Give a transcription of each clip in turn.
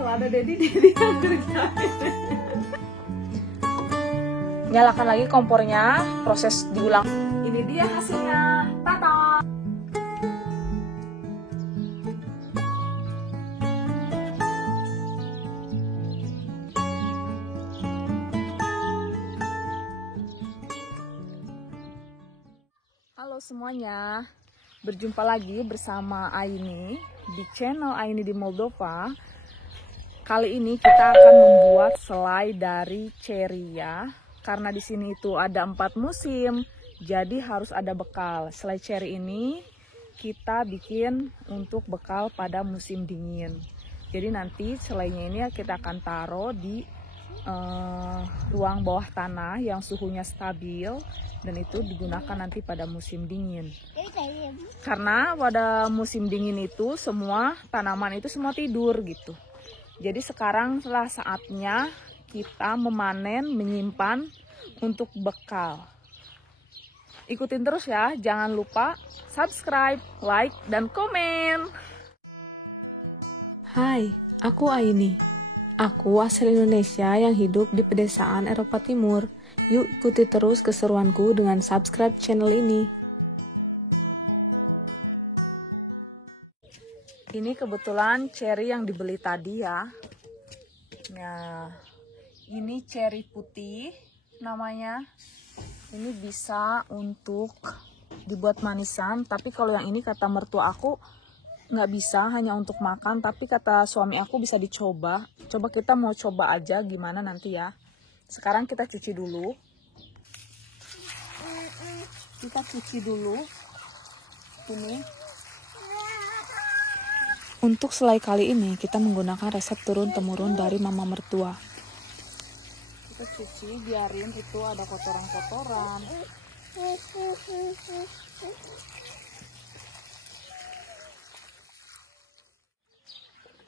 kalau ada Dedi yang kerja. Nyalakan lagi kompornya, proses diulang. Ini dia hasilnya. Tata. Halo semuanya, berjumpa lagi bersama Aini di channel Aini di Moldova. Kali ini kita akan membuat selai dari ceri ya, karena di sini itu ada 4 musim, jadi harus ada bekal. Selai ceri ini kita bikin untuk bekal pada musim dingin. Jadi nanti selainya ini kita akan taruh di ruang bawah tanah yang suhunya stabil, dan itu digunakan nanti pada musim dingin. Karena pada musim dingin itu semua tanaman itu semua tidur gitu. Jadi sekarang telah saatnya kita memanen, menyimpan untuk bekal. Ikutin terus ya, jangan lupa subscribe, like, dan komen. Hai, aku Aini. Aku asal Indonesia yang hidup di pedesaan Eropa Timur. Yuk ikuti terus keseruanku dengan subscribe channel ini. Ini kebetulan ceri yang dibeli tadi ya. Nah, ini ceri putih namanya. Ini bisa untuk dibuat manisan, tapi kalau yang ini kata mertua aku nggak bisa, hanya untuk makan. Tapi kata suami aku bisa dicoba. Coba kita mau coba aja gimana nanti ya. Sekarang kita cuci dulu. Kita cuci dulu ini. Untuk selai kali ini kita menggunakan resep turun-temurun dari mama mertua. Kita cuci, biarin itu ada kotoran-kotoran.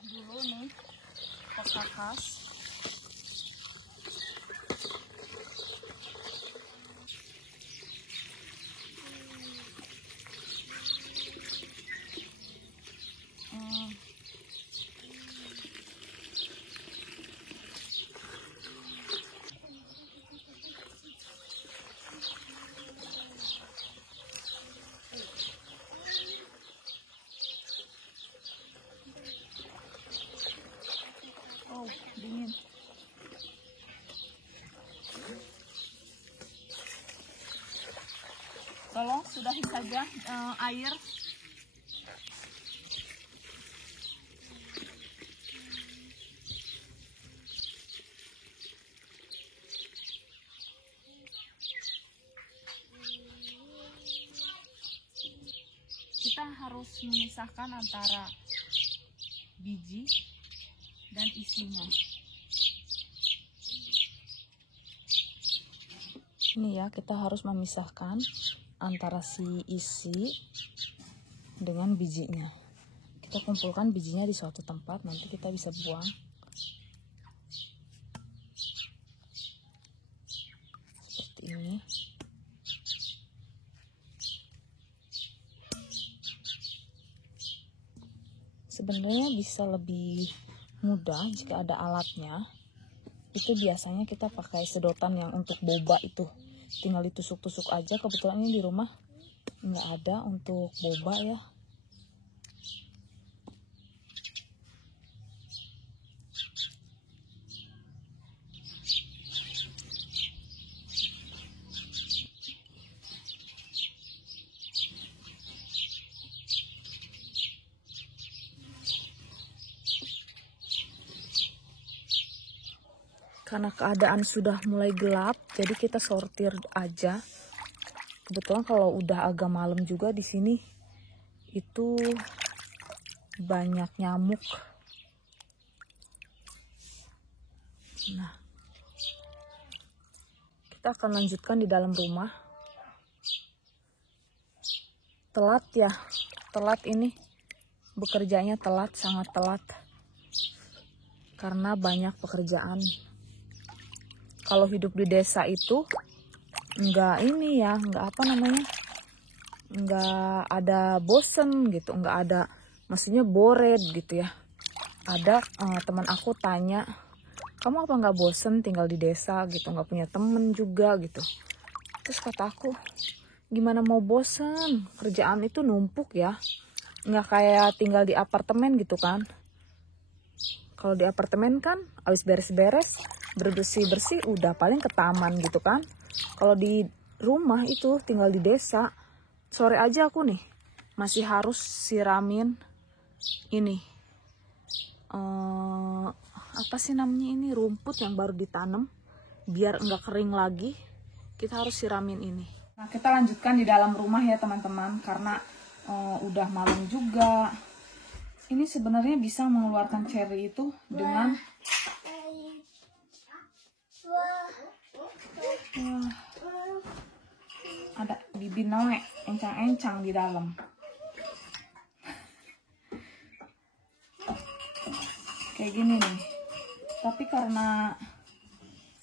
Dulu nih kakas. Oh, dingin. Tolong sudahi saja air. Kita harus memisahkan antara biji dan isinya. Ini ya, kita harus memisahkan antara si isi dengan bijinya. Kita kumpulkan bijinya di suatu tempat, nanti kita bisa buang. Seperti ini. Sebenarnya bisa lebih mudah jika ada alatnya. Itu biasanya kita pakai sedotan yang untuk boba itu, tinggal ditusuk-tusuk aja. Kebetulan ini di rumah nggak ada untuk boba ya. Karena keadaan sudah mulai gelap, jadi kita sortir aja. Kebetulan kalau udah agak malam juga di sini itu banyak nyamuk. Nah, kita akan lanjutkan di dalam rumah. Telat ya, telat ini bekerjanya telat, sangat telat. Karena banyak pekerjaan. Kalau hidup di desa itu enggak ini ya, enggak apa namanya, enggak ada bosen gitu, enggak ada, maksudnya bored gitu ya. ada teman aku tanya, kamu apa nggak bosen tinggal di desa gitu, nggak punya temen juga gitu. Terus kata aku, gimana mau bosen, kerjaan itu numpuk ya, nggak kayak tinggal di apartemen gitu kan. Kalau di apartemen kan habis beres-beres, bersih-bersih udah paling ke taman gitu kan. Kalau di rumah itu tinggal di desa, sore aja aku nih masih harus siramin ini apa sih namanya ini, rumput yang baru ditanam biar enggak kering lagi, kita harus siramin ini. Nah, kita lanjutkan di dalam rumah ya teman-teman, karena udah malam juga. Ini sebenarnya bisa mengeluarkan cherry itu dengan ada bibi noe encang-encang di dalam. Kayak gini nih. Tapi karena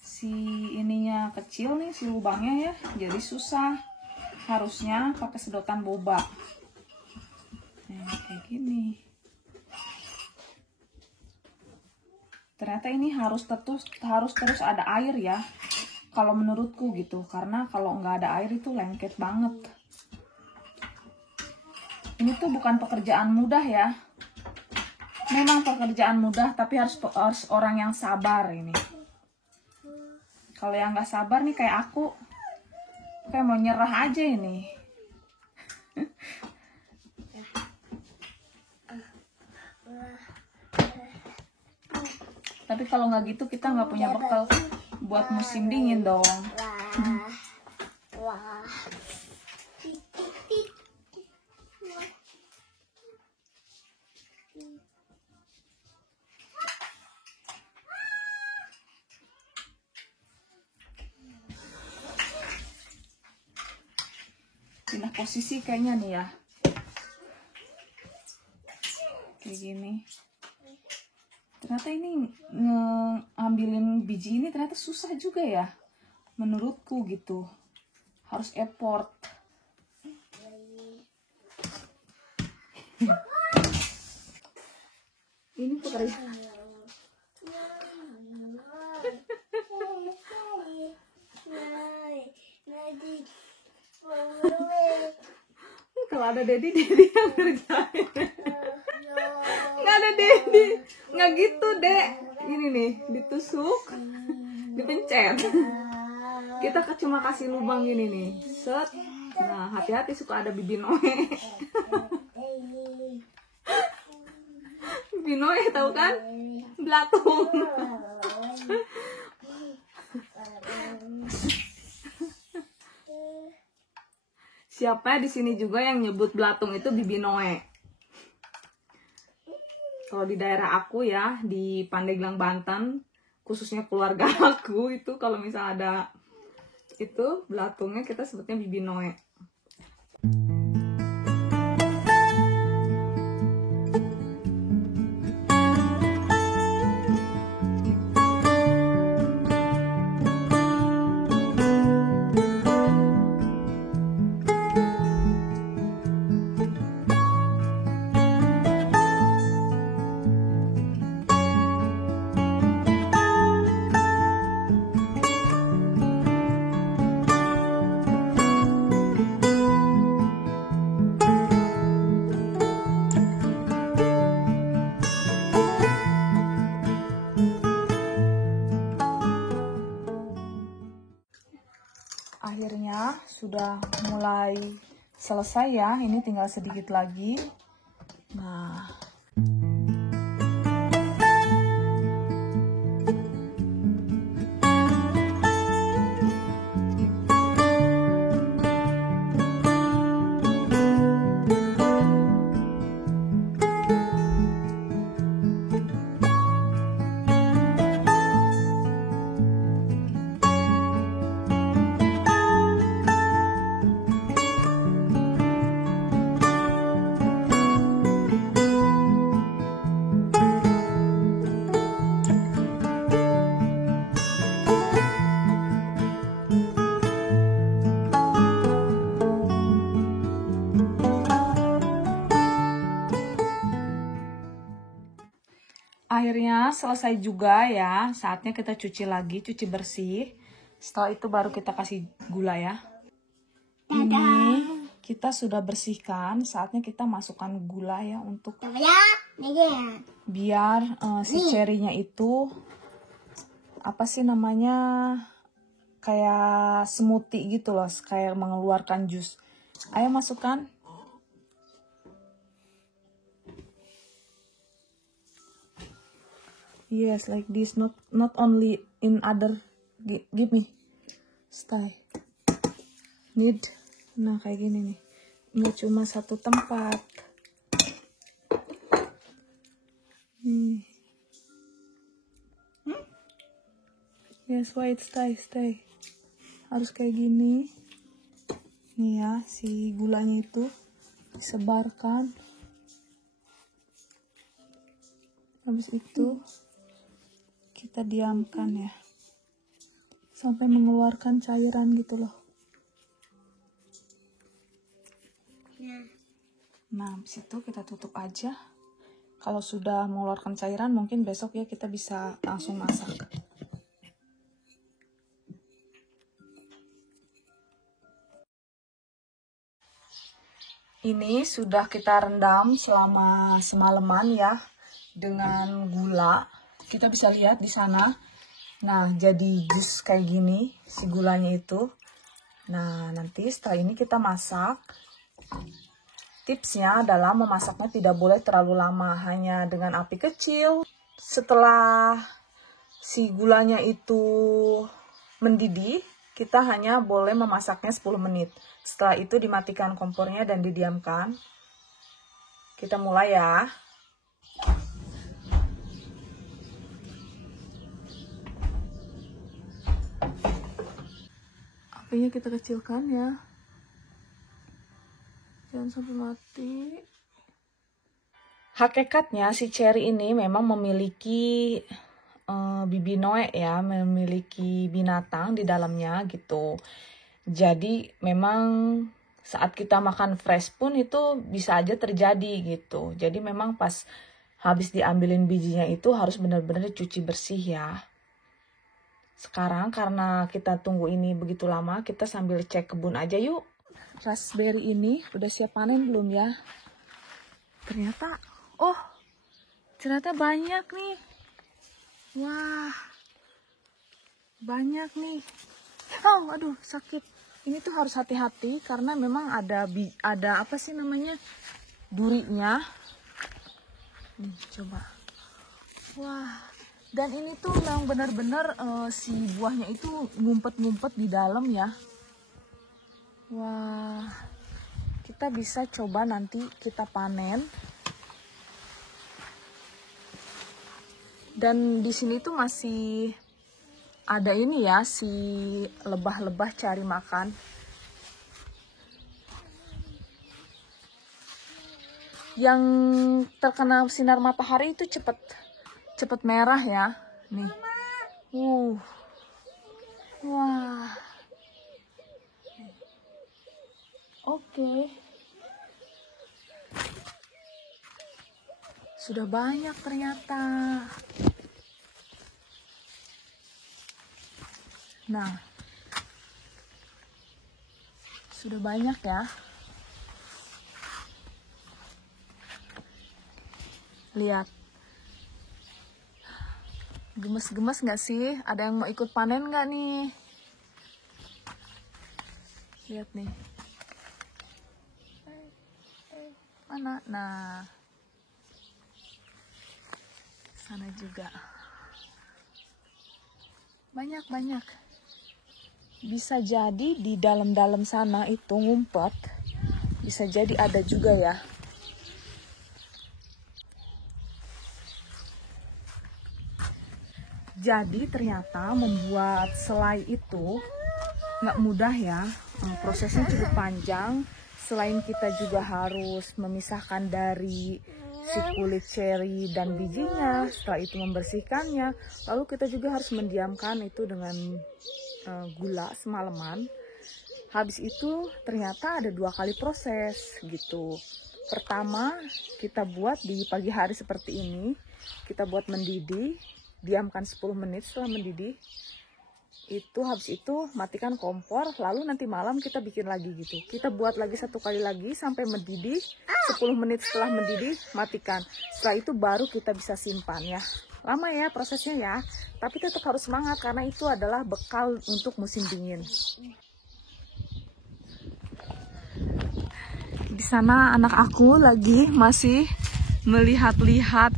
si ininya kecil nih, si lubangnya ya, jadi susah. Harusnya pakai sedotan boba. Nah, kayak gini. Ternyata ini harus terus ada air ya, kalau menurutku gitu, karena kalau nggak ada air itu lengket banget. Ini tuh bukan pekerjaan mudah ya, memang pekerjaan mudah tapi harus orang yang sabar ini. Kalau yang nggak sabar nih kayak aku, kayak mau nyerah aja ini. Tapi kalau nggak gitu kita nggak punya bekal buat musim dingin dong. Pindah posisi kayaknya nih ya. Kayak gini. Ternyata ini ngambilin biji ini ternyata susah juga ya, menurutku gitu. Harus effort. Ini pekerjaan. Kalau ada Dedi yang kerjain. Nggak ada Dedi, nggak gitu dek. Ini nih ditusuk, dipencet. Kita cuma kasih lubang gini nih, set. Nah, hati-hati suka ada bibi noe. Bibi noe tahu kan? Belatung. Siapa di sini juga yang nyebut belatung itu bibi noe? Kalau di daerah aku ya, di Pandeglang, Banten, khususnya keluarga aku itu kalau misalnya ada itu belatungnya kita sebutnya bibi noe. Akhirnya sudah mulai selesai ya, ini tinggal sedikit lagi. Nah, Akhirnya selesai juga ya. Saatnya kita cuci lagi, cuci bersih. Setelah itu baru kita kasih gula ya. Ini kita sudah bersihkan. Saatnya kita masukkan gula ya untuk biar si cherry-nya itu apa sih namanya, kayak smoothie gitu loh, kayak mengeluarkan jus. Ayo masukkan. Yes, like this, not only in other. Give me. Stay. Need. Nah, kayak gini nih. Nggak cuma satu tempat. Yes, wait, stay. Harus kayak gini. Nih ya, si gulanya itu disebarkan. Habis itu kita diamkan ya. Sampai mengeluarkan cairan gitu loh. Nah, habis itu kita tutup aja. Kalau sudah mengeluarkan cairan, mungkin besok ya kita bisa langsung masak. Ini sudah kita rendam selama semalaman ya dengan gula. Kita bisa lihat di sana. Nah, jadi jus kayak gini si gulanya itu. Nah, nanti setelah ini kita masak. Tipsnya adalah memasaknya tidak boleh terlalu lama, hanya dengan api kecil. Setelah si gulanya itu mendidih, kita hanya boleh memasaknya 10 menit. Setelah itu dimatikan kompornya dan didiamkan. Kita mulai ya. Apinya kita kecilkan ya. Jangan sampai mati. Hakikatnya si cherry ini memang memiliki bibi noe ya, memiliki binatang di dalamnya gitu. Jadi memang saat kita makan fresh pun itu bisa aja terjadi gitu. Jadi memang pas habis diambilin bijinya itu harus benar-benar dicuci bersih ya. Sekarang karena kita tunggu ini begitu lama, kita sambil cek kebun aja yuk. Raspberry ini udah siap panen belum ya? Ternyata banyak nih. Wah, banyak nih. Oh, aduh, sakit. Ini tuh harus hati-hati karena memang ada apa sih namanya, durinya. Nih, coba. Wah, dan ini tuh memang benar-benar si buahnya itu ngumpet-ngumpet di dalam ya. Wah, kita bisa coba nanti kita panen. Dan di sini tuh masih ada ini ya, si lebah-lebah cari makan. Yang terkena sinar matahari itu cepet merah ya. Nih. Wah. Oke. Sudah banyak ternyata. Nah. Sudah banyak ya. Lihat. Gemes-gemes nggak sih? Ada yang mau ikut panen nggak nih? Lihat nih. Mana? Nah. Sana juga. Banyak. Bisa jadi di dalam-dalam sana itu ngumpet. Bisa jadi ada juga ya. Jadi ternyata membuat selai itu nggak mudah ya. Prosesnya cukup panjang. Selain kita juga harus memisahkan dari si kulit cherry dan bijinya, setelah itu membersihkannya, lalu kita juga harus mendiamkan itu dengan gula semalaman. Habis itu ternyata ada 2 kali proses gitu. Pertama, kita buat di pagi hari seperti ini. Kita buat mendidih, diamkan 10 menit. Setelah mendidih, habis itu matikan kompor, lalu nanti malam kita bikin lagi gitu. Kita buat lagi 1 kali lagi sampai mendidih. 10 menit setelah mendidih, matikan. Setelah itu baru kita bisa simpan ya. Lama ya prosesnya ya, tapi tetap harus semangat karena itu adalah bekal untuk musim dingin. Di sana anak aku lagi masih melihat-lihat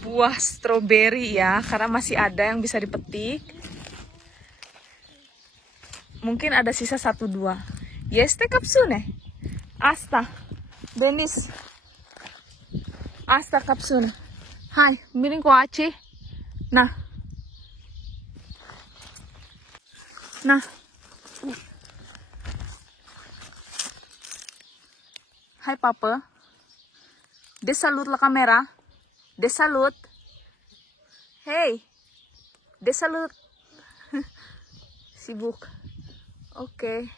buah stroberi ya, karena masih ada yang bisa dipetik. Mungkin ada sisa 1-2. Este kapsune. Asta. Denis. Asta kapsune. Hai, miring ko aci. Nah. Nah. Hai papa. Desalut la kamera. Desalut. Hey. Desalut. Sibuk. Oke.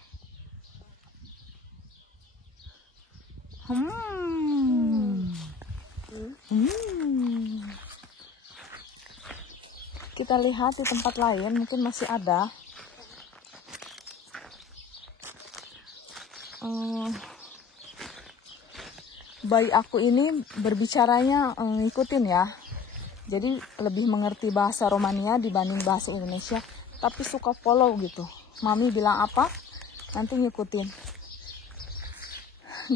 Kita lihat di tempat lain mungkin masih ada. Bayi aku ini berbicaranya ngikutin ya. Jadi lebih mengerti bahasa Romania dibanding bahasa Indonesia. Tapi suka follow gitu. Mami bilang apa, nanti ngikutin.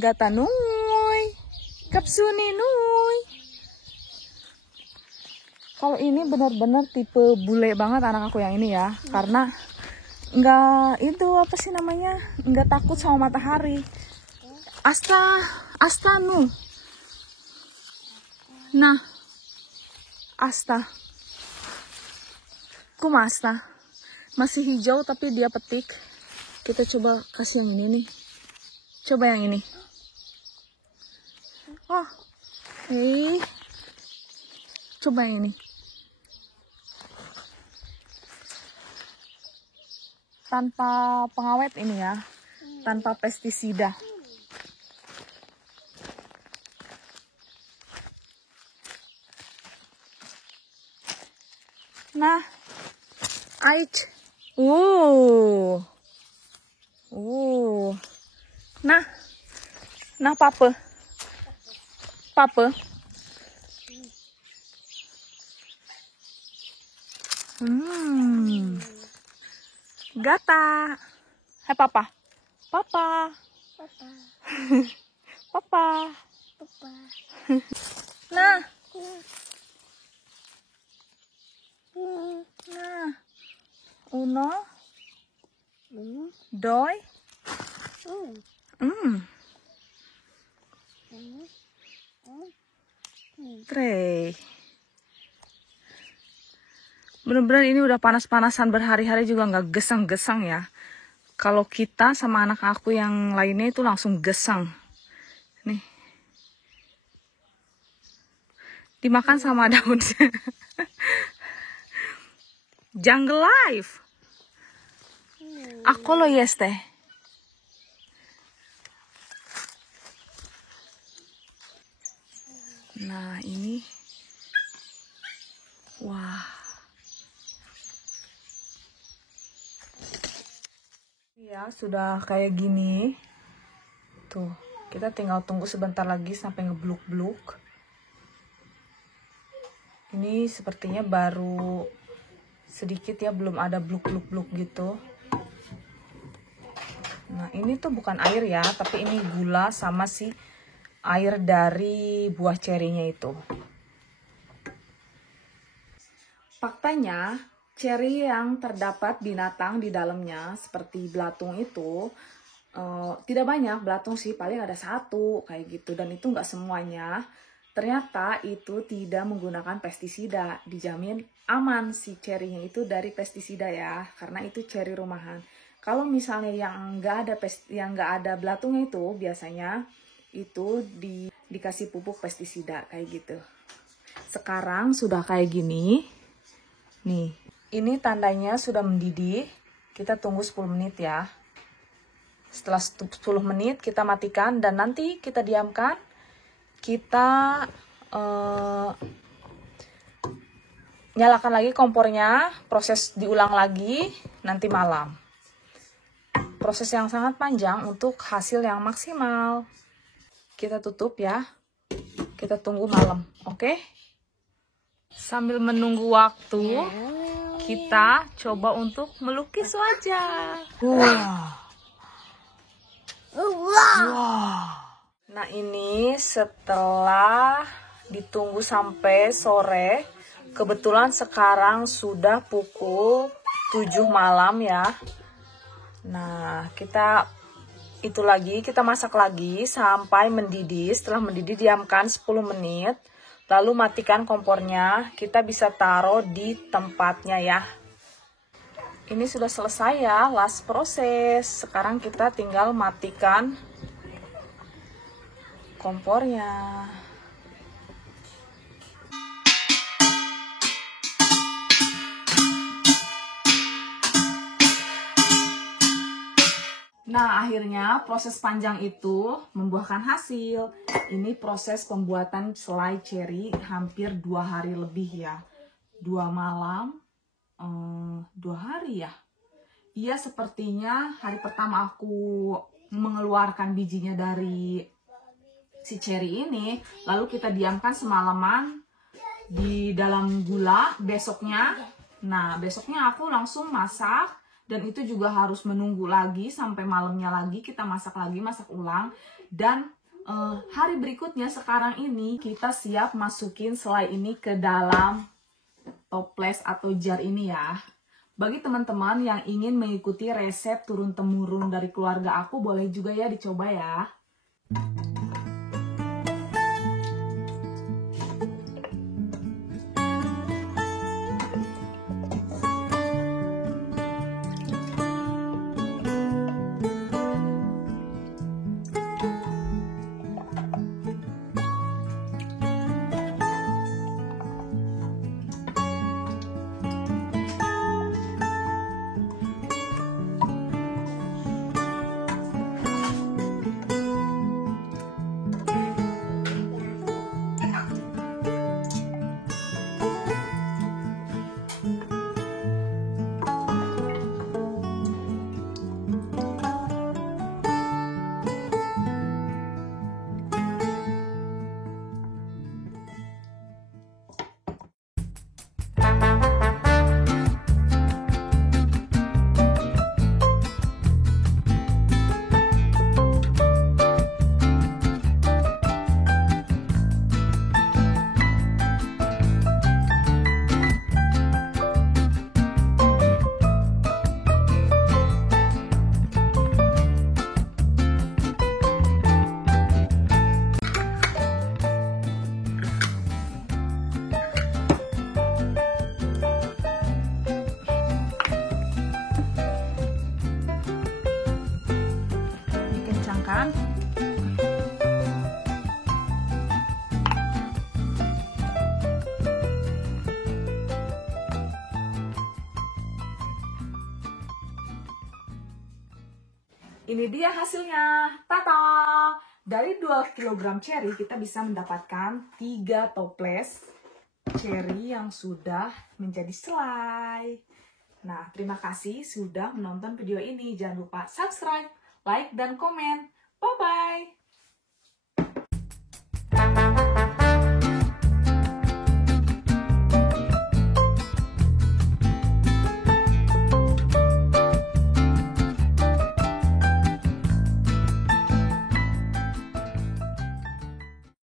Gata nuy. Kapsuni nuy. Kalau ini benar-benar tipe bule banget anak aku yang ini ya. Karena nggak itu apa sih namanya, nggak takut sama matahari. Asta nu. Nah. Asta. Kumasta. Masih hijau tapi dia petik. Kita coba kasih yang ini nih. Coba yang ini. Oh. Coba yang ini. Tanpa pengawet ini ya. Tanpa pestisida. Nah, aic. Nah papa. Gata. Hai papa. Papa. Nah. Uno. Doi. Tre. Bener-bener ini udah panas-panasan berhari-hari juga nggak gesang-gesang ya. Kalau kita sama anak aku yang lainnya itu langsung gesang. Nih. Dimakan sama daun. Jungle life. Ako lo yeste. Nah ini. Wah. Ya sudah kayak gini. Tuh. Kita tinggal tunggu sebentar lagi sampai ngebluk-bluk. Ini sepertinya baru sedikit ya, belum ada bluk-bluk-bluk gitu. Nah ini tuh bukan air ya, tapi ini gula sama si air dari buah cerinya itu. Faktanya, ceri yang terdapat binatang di dalamnya seperti belatung itu tidak banyak. Belatung sih paling ada 1 kayak gitu, dan itu nggak semuanya. Ternyata itu tidak menggunakan pestisida, dijamin aman si cerinya itu dari pestisida ya, karena itu ceri rumahan. Kalau misalnya yang nggak ada belatungnya itu biasanya itu dikasih pupuk pestisida kayak gitu. Sekarang sudah kayak gini, nih, ini tandanya sudah mendidih. Kita tunggu 10 menit ya. Setelah 10 menit kita matikan dan nanti kita diamkan. Kita nyalakan lagi kompornya, proses diulang lagi nanti malam. Proses yang sangat panjang untuk hasil yang maksimal. Kita tutup ya. Kita tunggu malam, oke? Sambil menunggu waktu, kita coba untuk melukis wajah. Nah, ini setelah ditunggu sampai sore, kebetulan sekarang sudah pukul 7 malam ya. Nah, kita masak lagi sampai mendidih. Setelah mendidih diamkan 10 menit. Lalu matikan kompornya. Kita bisa taruh di tempatnya ya. Ini sudah selesai ya, last proses. Sekarang kita tinggal matikan kompornya. Nah, akhirnya proses panjang itu membuahkan hasil. Ini proses pembuatan selai cherry hampir 2 hari lebih ya. 2 malam, 2 hari ya. Iya, sepertinya hari pertama aku mengeluarkan bijinya dari si cherry ini. Lalu kita diamkan semalaman di dalam gula. Besoknya aku langsung masak. Dan itu juga harus menunggu lagi sampai malamnya lagi, kita masak lagi, masak ulang. Dan hari berikutnya sekarang ini kita siap masukin selai ini ke dalam toples atau jar ini ya. Bagi teman-teman yang ingin mengikuti resep turun-temurun dari keluarga aku, boleh juga ya dicoba ya. Kencangkan. Ini dia hasilnya. Tata! Dari 2 kg cherry kita bisa mendapatkan 3 toples cherry yang sudah menjadi selai. Nah, terima kasih sudah menonton video ini. Jangan lupa subscribe, like, dan komen. Bye-bye!